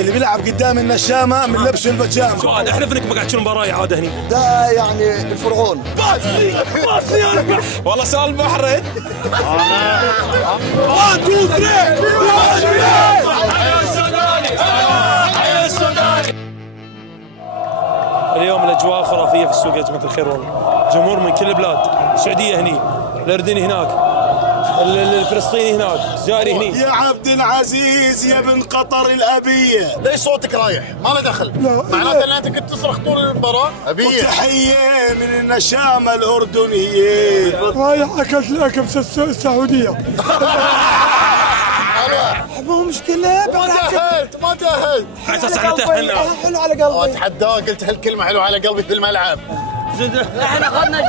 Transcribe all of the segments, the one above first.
اللي بيلعب قدام النشامه من لبسه البجامه. سؤال، احلف انك ما قاعد تشوف المباراه عاده هني. ده يعني الفرعون. باصي يا البحر والله سؤال محرج. 1 2 3 اليوم الاجواء خرافيه في السوق يا جماعه الخير، والله جمهور من كل البلاد، السعوديه هني، الاردني هناك، الفلسطيني هناك، الجزائري هني. يا عبد العزيز يا ابن قطر الأبية، ليش صوتك رايح؟ ما له دخل. معناته ان انت كنت تصرخ طول المباراه. ابيه وتحية من النشامة الأردنية. رايح أكلت الأكبسة السعودية. مو مشكلة. ما تأهلت. على اساس احنا تاهلنا. حلو على قلبي. اتحداه قلت هالكلمه حلوه على قلبي في الملعب. احنا اخذنا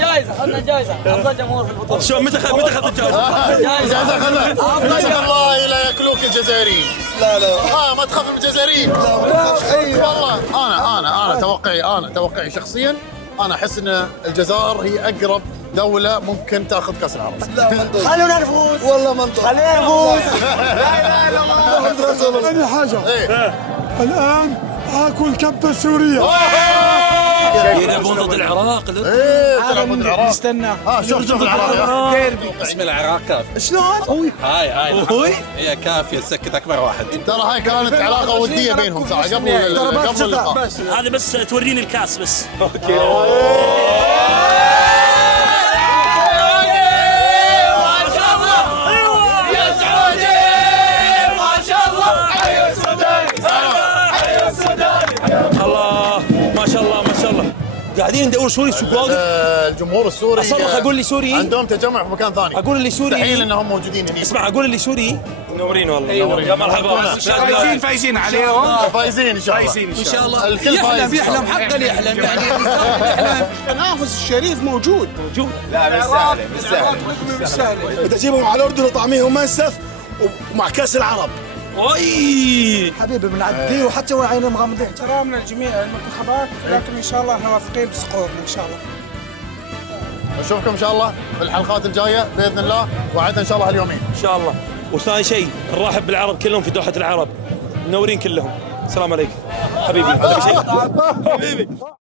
جائزة افضل جمهور في البطولة. شو متى اخذت الجائزه؟ جائزه اخذها. الله لا ياكلوك الجزائريين. لا ما تخاف من الجزائريين. والله انا توقعي شخصيا، انا احس ان الجزائر هي اقرب دولة ممكن تاخذ كاس العالم. خلونا نفوز. والله منطق. خلينا نفوز. لا اله الا الله. ثاني حاجة الآن آكل كبة سورية. يلعبون ضد العراق. تلعبون العراق. نستنى. شوف العراق. ديربي. اسم العراق كافي. شلون؟ هاي هي كافيه تسكت اكبر واحد. ترى هاي كانت علاقة ودية بينهم ساعة قبل اللقاء. هذا بس توريني الكاس بس. الله ما شاء الله ما شاء الله. قاعدين ندور سوري السوق واقف. الجمهور السوري اصرخ اقول لي سوري. عندهم تجمع في مكان ثاني. اقول اللي سوري. مستحيل انهم موجودين هنا. اسمع اقول اللي سوري. منورين والله. يا مرحبا. فايزين عليهم. فايزين ان شاء الله. ان شاء الله. الكل فايز. يحلم حقا يحلم يعني يحلم. التنافس الشريف موجود. لا بالسهل. بدي أجيبهم على الأردن وطعميهم منسف ومع كأس العرب. وي حبيبي بنعديه وحتى وعينا مغمضين. احترامنا لجميع المنتخبات، لكن ان شاء الله احنا واثقين بسقوطنا ان شاء الله. نشوفكم ان شاء الله في الحلقات الجايه باذن الله، وعدنا ان شاء الله هاليومين. ان شاء الله. وثاني شيء نرحب بالعرب كلهم في دوحه العرب، منورين كلهم. السلام عليكم حبيبي. حبيبي